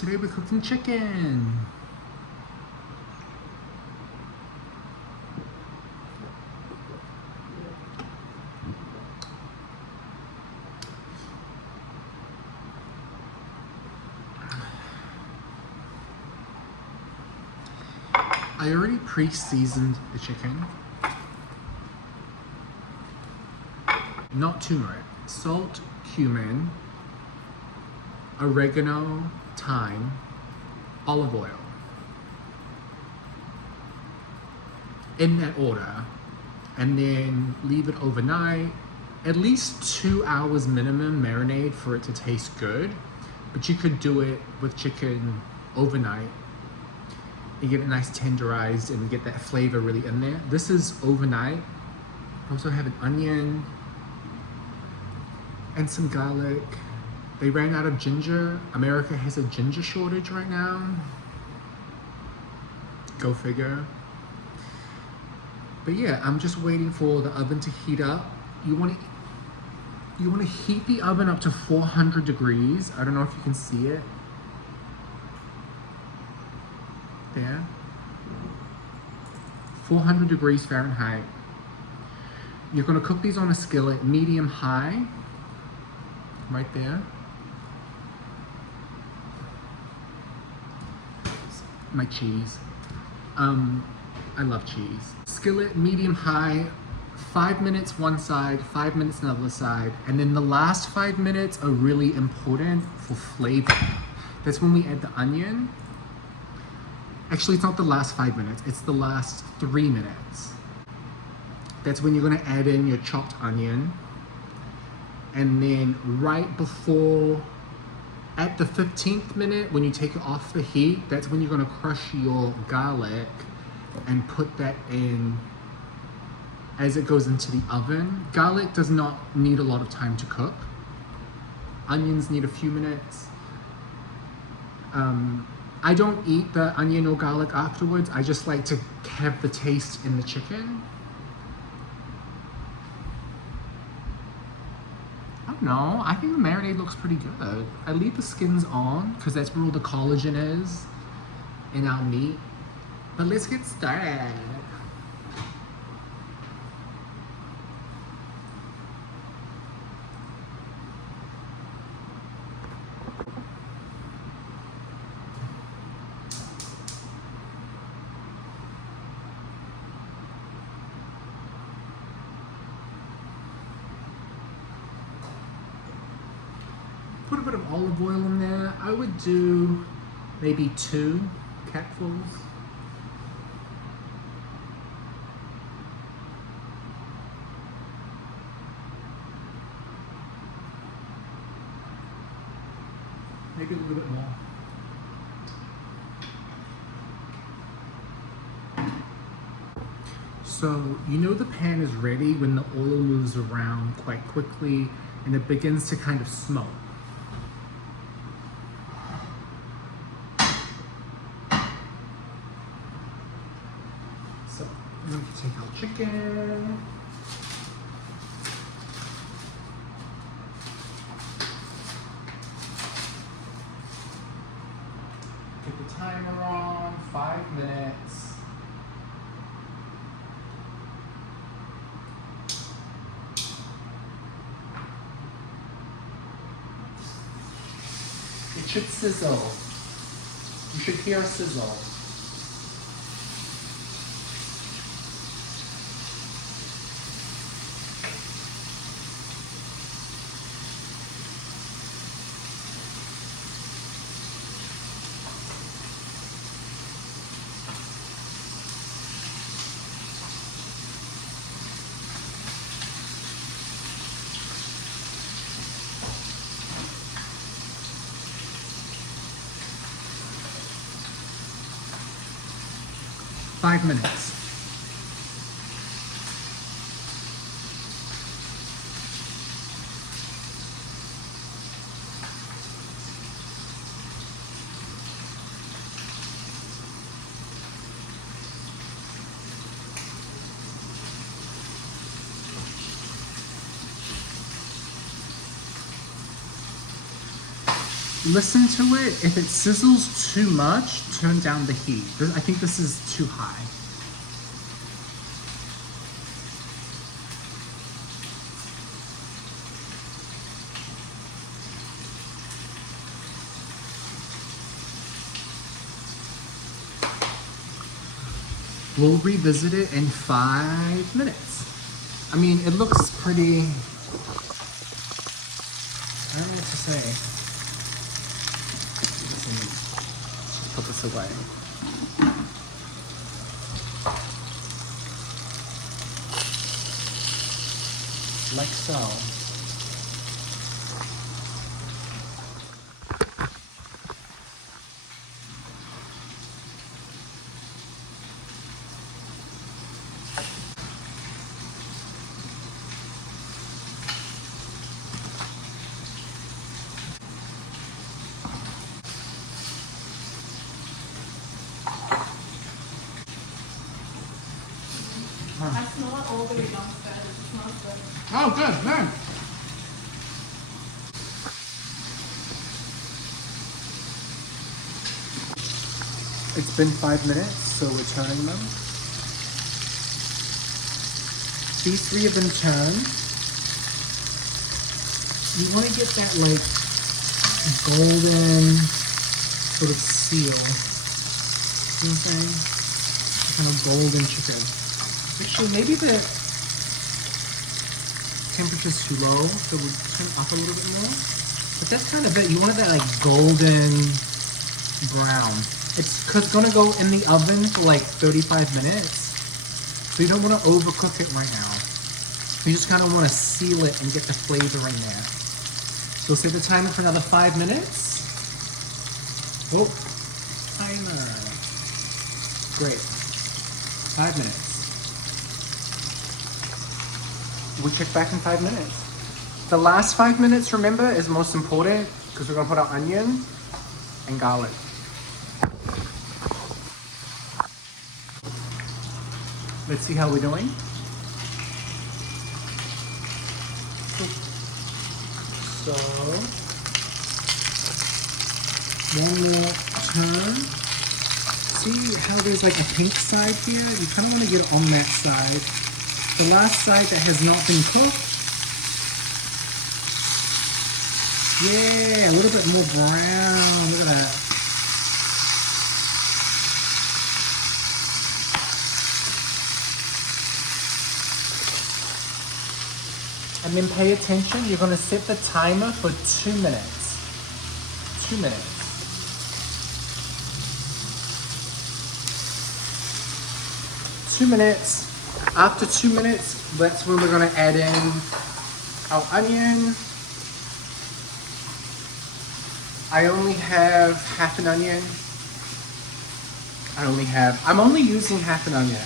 Today we're cooking chicken. I already pre-seasoned the chicken. Not turmeric, salt, cumin, oregano, thyme, olive oil. In that order. And then leave it overnight. At least 2 hours minimum marinade for it to taste good. But you could do it with chicken overnight. You get it nice tenderized and get that flavor really in there. This is overnight. I also have an onion and some garlic. They ran out of ginger. America has a ginger shortage right now. Go figure. But yeah, I'm just waiting for the oven to heat up. You want to heat the oven up to 400 degrees. I don't know if you can see it. There. 400 degrees Fahrenheit. You're going to cook these on a skillet, medium high. Right there. My cheese. I love cheese. Skillet, medium high, 5 minutes one side, 5 minutes another side, and then the last 5 minutes are really important for flavor. That's when we add the onion. Actually, it's not the last 5 minutes, it's the last 3 minutes. That's when you're gonna add in your chopped onion. And then right before, at the 15th minute, when you take it off the heat, that's when you're gonna crush your garlic and put that in as it goes into the oven. Garlic does not need a lot of time to cook. Onions need a few minutes. I don't eat the onion or garlic afterwards. I just like to have the taste in the chicken. I don't know, I think the marinade looks pretty good. I leave the skins on because that's where all the collagen is in our meat. But let's get started. Put a bit of olive oil in there. I would do maybe 2 capfuls. Maybe a little bit more. So you know the pan is ready when the oil moves around quite quickly and it begins to kind of smoke. So I'm going to take our chicken. Put the timer on, 5 minutes. It should sizzle. You should hear a sizzle. Five minutes. listen to it. If it sizzles too much, turn down the heat. I think this is too high. We'll revisit it in 5 minutes. I mean, it looks pretty, I don't know what to say. Let's put this away. Like so. I smell it all the way downstairs. It smells good. Oh, good, man. It's been 5 minutes, so we're turning them. These 3 have been turned. You want to get that like golden sort of seal. You know what I'm saying? Kind of golden chicken. Actually, maybe the temperature's too low, so we'll turn it up a little bit more. But that's kind of it. You want that like golden brown. It's gonna go in the oven for like 35 minutes. So you don't want to overcook it right now. You just kind of want to seal it and get the flavor in there. So set the timer for another 5 minutes. Oh, timer. Great. 5 minutes. We'll check back in 5 minutes. The last 5 minutes, remember, is most important because we're gonna put our onion and garlic. Let's see how we're doing. So, one more turn. See how there's like a pink side here? You kind of want to get it on that side. The last side that has not been cooked. Yeah, a little bit more brown. Look at that. And then pay attention, you're gonna set the timer for 2 minutes. 2 minutes. After 2 minutes, that's when we're gonna add in our onion. I only have half an onion. I'm only using half an onion.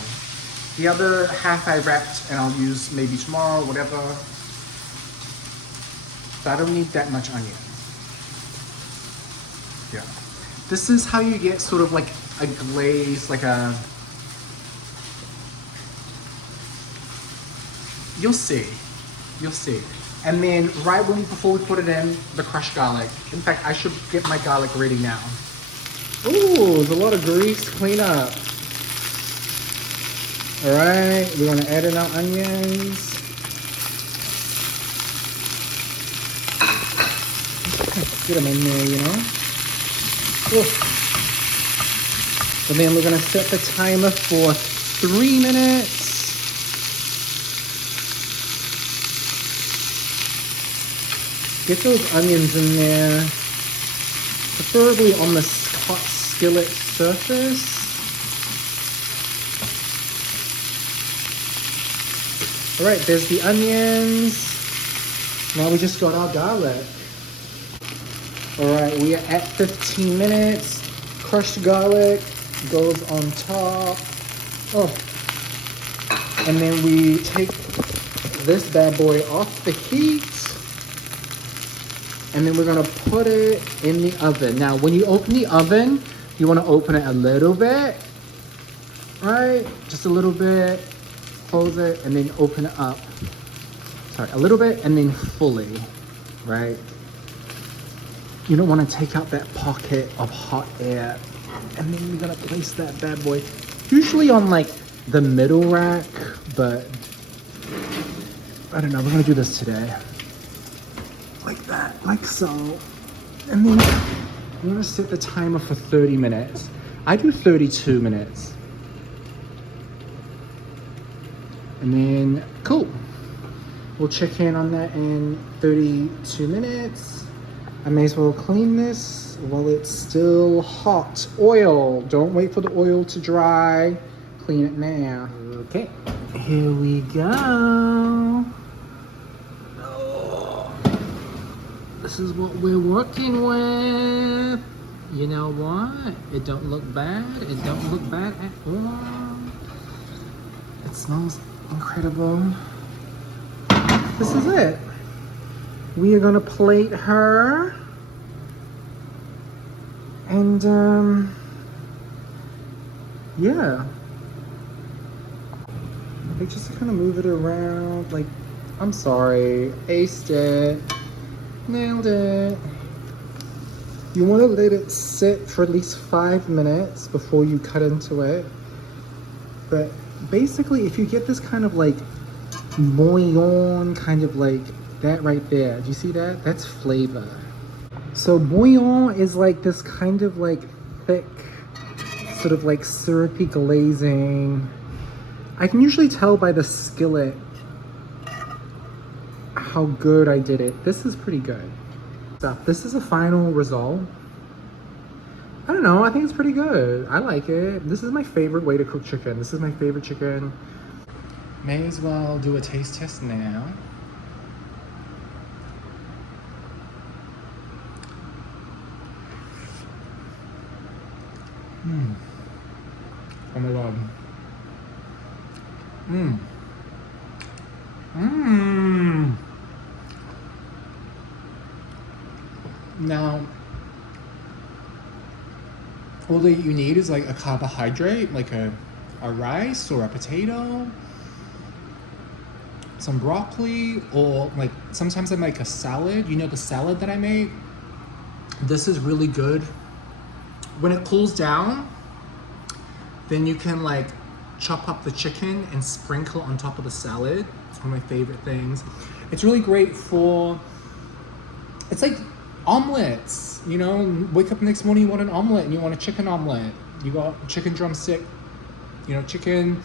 The other half I wrapped and I'll use maybe tomorrow, whatever. So I don't need that much onion. Yeah. This is how you get sort of like a glaze, like a... You'll see. You'll see. And then right before we put it in, the crushed garlic. In fact, I should get my garlic ready now. Ooh, there's a lot of grease. Clean up. All right, we're gonna add in our onions. Get them in there, you know. Ooh. And then we're gonna set the timer for 3 minutes. Get those onions in there, preferably on the hot skillet surface. All right, there's the onions. Now we just got our garlic. All right, we are at 15 minutes. Crushed garlic goes on top. Oh, and then we take this bad boy off the heat. And then we're gonna put it in the oven. Now, when you open the oven, you wanna open it a little bit, right? Just a little bit, close it, and then open it up. Sorry, a little bit, and then fully, right? you don't want to take out that pocket of hot air. And then we're gonna place that bad boy usually on like the middle rack, but I don't know, we're gonna do this today. Like that, like so. And then I'm gonna set the timer for 30 minutes. I do 32 minutes. And then, cool. We'll check in on that in 32 minutes. I may as well clean this while it's still hot. Oil, don't wait for the oil to dry. Clean it now. Okay, here we go. This is what we're working with. You know what? It don't look bad. It don't look bad at all. It smells incredible. This is it. We are gonna plate her. And yeah. Like just to kind of move it around. Like, I'm sorry, aced it. Nailed it. You want to let it sit for at least 5 minutes before you cut into it. But basically, if you get this kind of like bouillon, kind of like that right there, do you see that? That's flavor. So bouillon is like this kind of like thick, sort of like syrupy glazing. I can usually tell by the skillet how good I did it. This is pretty good. So this is a final result. I don't know, I think it's pretty good. I like it. This is my favorite way to cook chicken. This is my favorite chicken. May as well do a taste test now. Oh my god. Now, all that you need is like a carbohydrate, like a rice or a potato, some broccoli, or like sometimes I make a salad. You know the salad that I make? This is really good. When it cools down, then you can like chop up the chicken and sprinkle on top of the salad. It's one of my favorite things. It's really great for, it's like omelets, you know, wake up the next morning, you want an omelet and you want a chicken omelet. You got chicken drumstick, you know, chicken,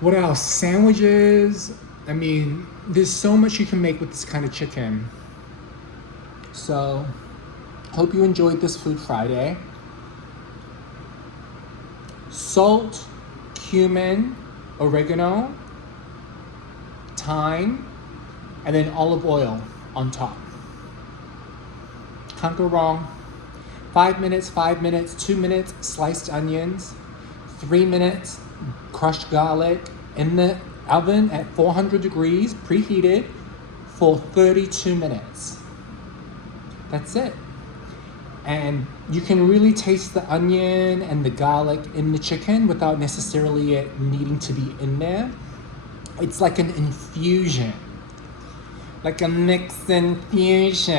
what else? Sandwiches. I mean, there's so much you can make with this kind of chicken. So, hope you enjoyed this Food Friday. Salt, cumin, oregano, thyme, and then olive oil on top. Can't go wrong. 5 minutes, 5 minutes, 2 minutes, sliced onions, 3 minutes, crushed garlic in the oven at 400 degrees, preheated for 32 minutes. That's it. And you can really taste the onion and the garlic in the chicken without necessarily it needing to be in there. It's like an infusion. Like a mixed infusion.